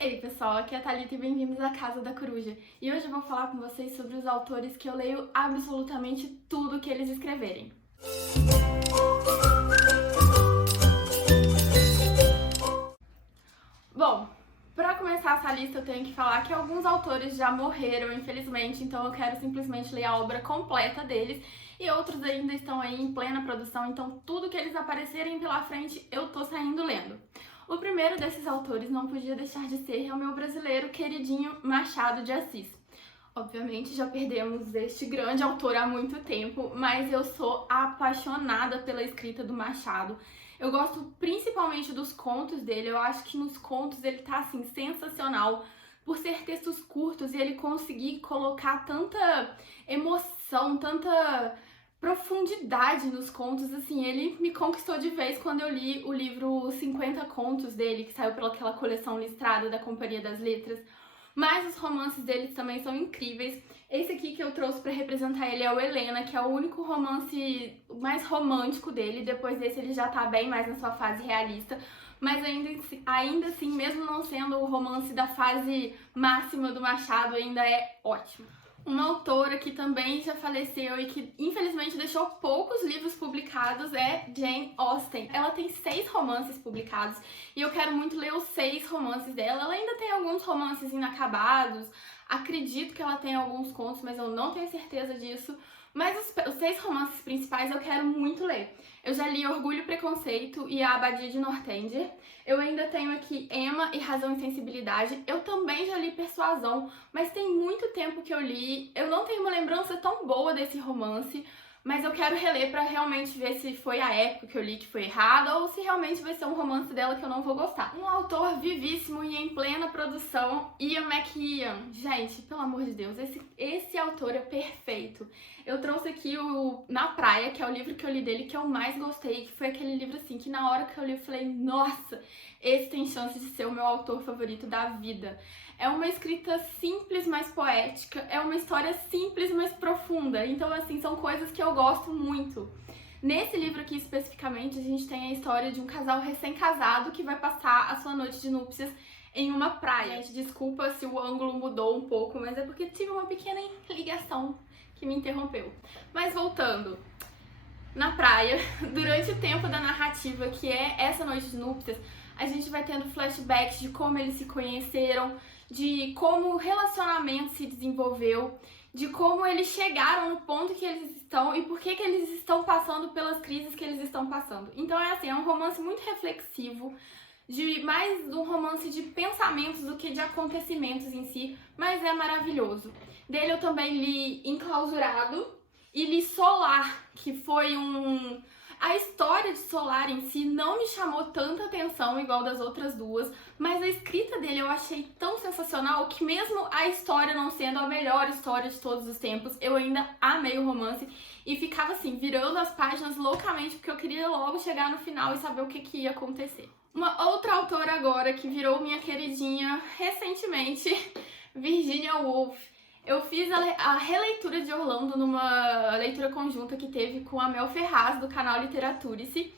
Ei pessoal, aqui é a Thalita e bem-vindos à Casa da Coruja. E hoje eu vou falar com vocês sobre os autores que eu leio absolutamente tudo que eles escreverem. Bom, para começar essa lista eu tenho que falar que alguns autores já morreram, infelizmente, então eu quero simplesmente ler a obra completa deles, e outros ainda estão aí em plena produção, então tudo que eles aparecerem pela frente eu tô saindo lendo. O primeiro desses autores não podia deixar de ser o meu brasileiro queridinho Machado de Assis. Obviamente já perdemos este grande autor há muito tempo, mas eu sou apaixonada pela escrita do Machado. Eu gosto principalmente dos contos dele, eu acho que nos contos ele tá assim sensacional por ser textos curtos e ele conseguir colocar tanta emoção, tanta profundidade nos contos, assim, ele me conquistou de vez quando eu li o livro 50 Contos dele, que saiu pelaquela coleção listrada da Companhia das Letras. Mas os romances deles também são incríveis. Esse aqui que eu trouxe pra representar ele é o Helena, que é o único romance mais romântico dele. Depois desse ele já tá bem mais na sua fase realista. Mas ainda assim, mesmo não sendo o romance da fase máxima do Machado, ainda é ótimo. Uma autora que também já faleceu e que infelizmente deixou poucos livros publicados é Jane Austen. Ela tem 6 romances publicados e eu quero muito ler os 6 romances dela. Ela ainda tem alguns romances inacabados, acredito que ela tem alguns contos, mas eu não tenho certeza disso. Mas os 6 romances principais eu quero muito ler. Eu já li Orgulho e Preconceito e A Abadia de Northanger. Eu ainda tenho aqui Emma e Razão e Sensibilidade. Eu também já li Persuasão, mas tem muito tempo que eu li. Eu não tenho uma lembrança tão boa desse romance, mas eu quero reler pra realmente ver se foi a época que eu li que foi errada ou se realmente vai ser um romance dela que eu não vou gostar. Um autor vivíssimo e em plena produção, Ian McEwan. Gente, pelo amor de Deus, esse autor é perfeito. Eu trouxe aqui o Na Praia, que é o livro que eu li dele que eu mais gostei, que foi aquele livro assim que na hora que eu li eu falei, nossa, esse tem chance de ser o meu autor favorito da vida. É uma escrita simples, mas poética, é uma história simples, mas profunda. Então, assim, são coisas que eu gosto muito. Nesse livro aqui, especificamente, a gente tem a história de um casal recém-casado que vai passar a sua noite de núpcias em uma praia. Gente, desculpa se o ângulo mudou um pouco, mas é porque tive uma pequena ligação que me interrompeu. Mas voltando, na praia, durante o tempo da narrativa, que é essa noite de núpcias, a gente vai tendo flashbacks de como eles se conheceram, de como o relacionamento se desenvolveu, de como eles chegaram no ponto que eles estão e por que eles estão passando pelas crises que eles estão passando. Então é assim, é um romance muito reflexivo, mais um romance de pensamentos do que de acontecimentos em si, mas é maravilhoso. Dele eu também li Enclausurado e li Solar, que foi A história de Solar em si não me chamou tanta atenção igual das outras duas, mas a escrita dele eu achei tão sensacional que mesmo a história não sendo a melhor história de todos os tempos, eu ainda amei o romance e ficava assim, virando as páginas loucamente porque eu queria logo chegar no final e saber o que ia acontecer. Uma outra autora agora que virou minha queridinha recentemente, Virginia Woolf. Eu fiz a releitura de Orlando numa leitura conjunta que teve com a Mel Ferraz, do canal Literaturice.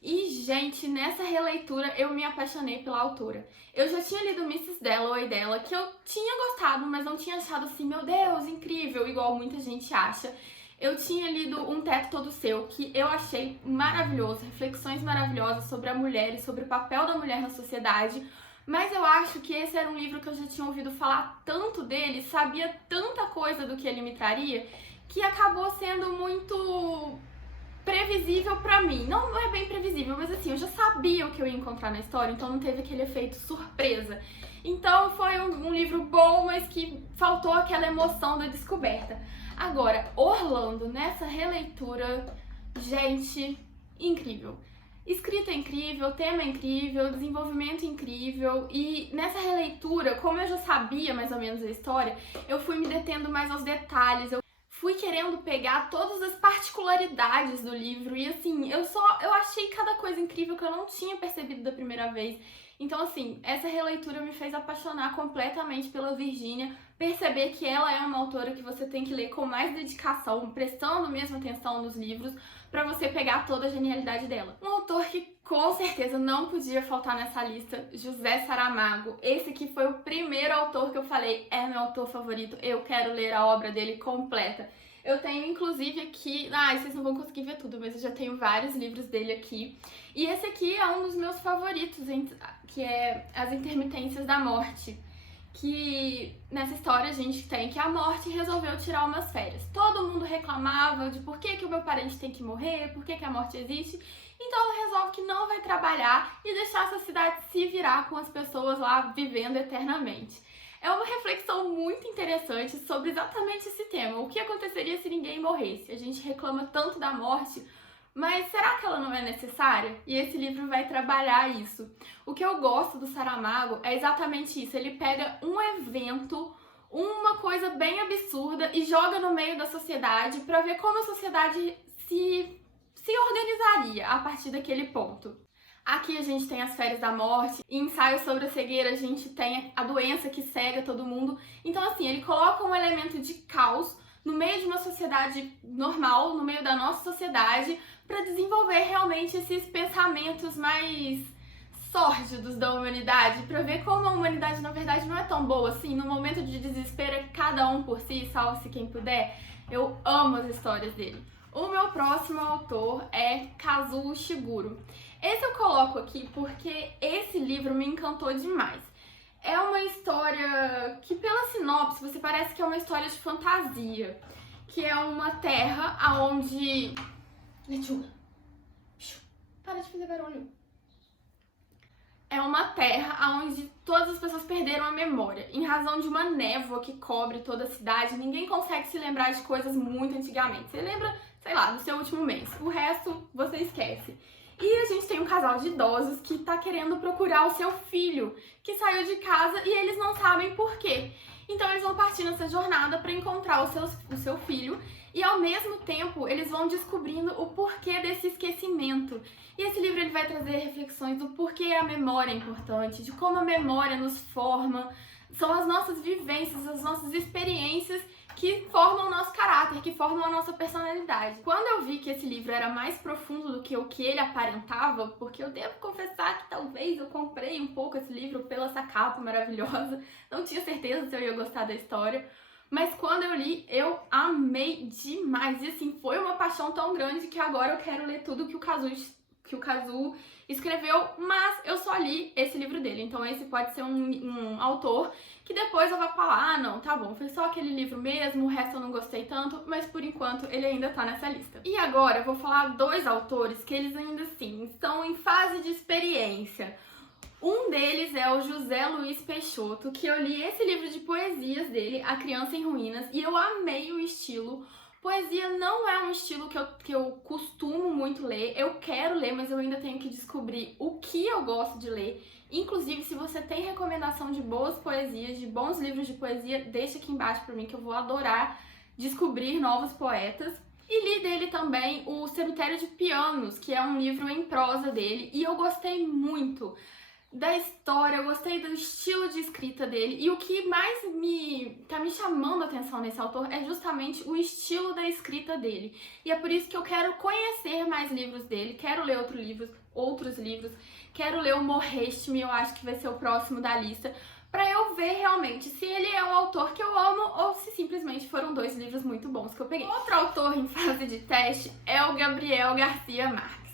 E, gente, nessa releitura eu me apaixonei pela autora. Eu já tinha lido Mrs. Dalloway dela, que eu tinha gostado, mas não tinha achado assim, meu Deus, incrível, igual muita gente acha. Eu tinha lido Um Teto Todo Seu, que eu achei maravilhoso, reflexões maravilhosas sobre a mulher e sobre o papel da mulher na sociedade. Mas eu acho que esse era um livro que eu já tinha ouvido falar tanto dele, sabia tanta coisa do que ele me traria, que acabou sendo muito previsível pra mim. Não é bem previsível, mas assim, eu já sabia o que eu ia encontrar na história, então não teve aquele efeito surpresa. Então foi um livro bom, mas que faltou aquela emoção da descoberta. Agora, Orlando, nessa releitura, gente, incrível. Escrita incrível, tema incrível, desenvolvimento incrível e nessa releitura, como eu já sabia mais ou menos a história, eu fui me detendo mais aos detalhes, eu fui querendo pegar todas as particularidades do livro e assim, eu achei cada coisa incrível que eu não tinha percebido da primeira vez. Então, assim, essa releitura me fez apaixonar completamente pela Virginia, perceber que ela é uma autora que você tem que ler com mais dedicação, prestando mesmo atenção nos livros, pra você pegar toda a genialidade dela. Um autor que com certeza não podia faltar nessa lista, José Saramago. Esse aqui foi o primeiro autor que eu falei, é meu autor favorito, eu quero ler a obra dele completa. Eu tenho, inclusive, aqui... vocês não vão conseguir ver tudo, mas eu já tenho vários livros dele aqui. E esse aqui é um dos meus favoritos, que é As Intermitências da Morte. Que nessa história a gente tem que a morte resolveu tirar umas férias. Todo mundo reclamava de por que o meu parente tem que morrer, por que a morte existe. Então ela resolve que não vai trabalhar e deixar essa cidade se virar com as pessoas lá vivendo eternamente. É uma reflexão muito interessante sobre exatamente esse tema. O que aconteceria se ninguém morresse? A gente reclama tanto da morte, mas será que ela não é necessária? E esse livro vai trabalhar isso. O que eu gosto do Saramago é exatamente isso. Ele pega um evento, uma coisa bem absurda e joga no meio da sociedade para ver como a sociedade se organizaria a partir daquele ponto. Aqui a gente tem As Férias da Morte, e Ensaio sobre a Cegueira a gente tem a doença que cega todo mundo. Então assim, ele coloca um elemento de caos no meio de uma sociedade normal, no meio da nossa sociedade, para desenvolver realmente esses pensamentos mais sórdidos da humanidade, para ver como a humanidade na verdade não é tão boa assim. No momento de desespero é cada um por si, salve-se quem puder. Eu amo as histórias dele. O meu próximo autor é Kazuo Ishiguro. Esse eu coloco aqui porque esse livro me encantou demais. É uma história que, pela sinopse, você parece que é uma história de fantasia. Que é uma terra onde... Lechuga. Para de fazer barulho. É uma terra onde todas as pessoas perderam a memória. Em razão de uma névoa que cobre toda a cidade, ninguém consegue se lembrar de coisas muito antigamente. Você lembra, sei lá, do seu último mês. O resto você esquece. E a gente tem um casal de idosos que tá querendo procurar o seu filho, que saiu de casa e eles não sabem por quê. Então eles vão partir nessa jornada para encontrar o seu filho e ao mesmo tempo eles vão descobrindo o porquê desse esquecimento. E esse livro ele vai trazer reflexões do porquê a memória é importante, de como a memória nos forma, são as nossas vivências, as nossas experiências que formam o nosso caráter, que formam a nossa personalidade. Quando eu vi que esse livro era mais profundo do que o que ele aparentava, porque eu devo confessar que talvez eu comprei um pouco esse livro pela essa capa maravilhosa, não tinha certeza se eu ia gostar da história, mas quando eu li, eu amei demais. E assim, foi uma paixão tão grande que agora eu quero ler tudo que o Kazuo escreveu, mas eu só li esse livro dele, então esse pode ser um autor que depois eu vou falar, não, tá bom, foi só aquele livro mesmo, o resto eu não gostei tanto, mas por enquanto ele ainda tá nessa lista. E agora eu vou falar dois autores que eles ainda assim estão em fase de experiência. Um deles é o José Luiz Peixoto, que eu li esse livro de poesias dele, A Criança em Ruínas, e eu amei o estilo. Poesia não é um estilo que eu costumo muito ler, eu quero ler, mas eu ainda tenho que descobrir o que eu gosto de ler. Inclusive, se você tem recomendação de boas poesias, de bons livros de poesia, deixa aqui embaixo pra mim que eu vou adorar descobrir novos poetas. E li dele também o Cemitério de Pianos, que é um livro em prosa dele, e eu gostei muito da história, eu gostei do estilo de escrita dele, e o que mais tá me chamando a atenção nesse autor é justamente o estilo da escrita dele. E é por isso que eu quero conhecer mais livros dele, quero ler outros livros, quero ler o Morreste-me, eu acho que vai ser o próximo da lista, pra eu ver realmente se ele é um autor que eu amo ou se simplesmente foram dois livros muito bons que eu peguei. Outro autor em fase de teste é o Gabriel Garcia Marques.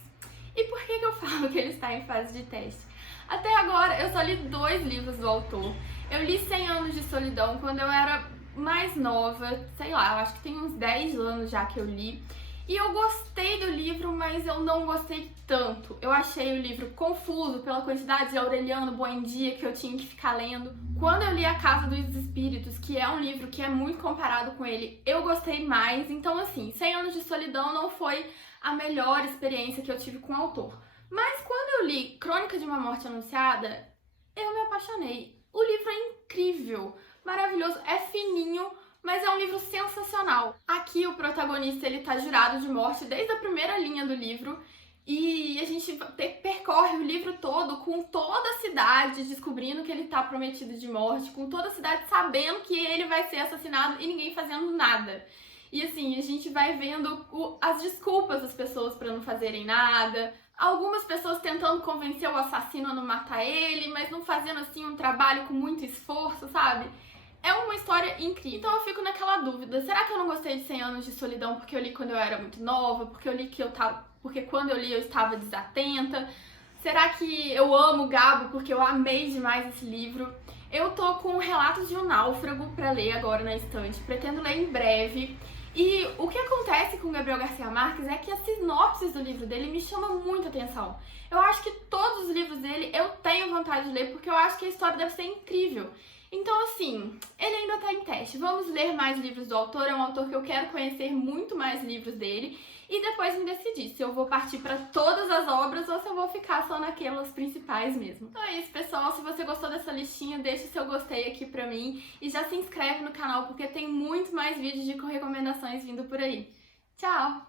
E por que eu falo que ele está em fase de teste? Até agora eu só li 2 livros do autor. Eu li 100 Anos de Solidão quando eu era mais nova, sei lá, eu acho que tem uns 10 anos já que eu li. E eu gostei do livro, mas eu não gostei tanto. Eu achei o livro confuso pela quantidade de Aureliano Buendia que eu tinha que ficar lendo. Quando eu li A Casa dos Espíritos, que é um livro que é muito comparado com ele, eu gostei mais. Então assim, 100 Anos de Solidão não foi a melhor experiência que eu tive com o autor. Mas quando eu li Crônica de uma Morte Anunciada, eu me apaixonei. O livro é incrível, maravilhoso, é fininho, mas é um livro sensacional. Aqui o protagonista ele tá jurado de morte desde a primeira linha do livro E a gente percorre o livro todo com toda a cidade descobrindo que ele tá prometido de morte, com toda a cidade sabendo que ele vai ser assassinado e ninguém fazendo nada. E assim, a gente vai vendo as desculpas das pessoas pra não fazerem nada, algumas pessoas tentando convencer o assassino a não matar ele, mas não fazendo assim um trabalho com muito esforço, sabe? É uma história incrível. Então eu fico naquela dúvida, será que eu não gostei de 100 Anos de Solidão porque eu li quando eu era muito nova, porque quando eu li eu estava desatenta? Será que eu amo Gabo porque eu amei demais esse livro? Eu tô com Relatos de um Náufrago pra ler agora na estante, pretendo ler em breve. E o que acontece com Gabriel Garcia Marques é que as sinopses do livro dele me chamam muita atenção. Eu acho que todos os livros dele eu tenho vontade de ler porque eu acho que a história deve ser incrível. Então, assim, ele ainda tá em teste. Vamos ler mais livros do autor. É um autor que eu quero conhecer muito mais livros dele. E depois me decidir se eu vou partir pra todas as obras ou se eu vou ficar só naquelas principais mesmo. Então é isso, pessoal. Se você gostou dessa listinha, deixa o seu gostei aqui pra mim. E já se inscreve no canal porque tem muito mais vídeos de recomendações vindo por aí. Tchau!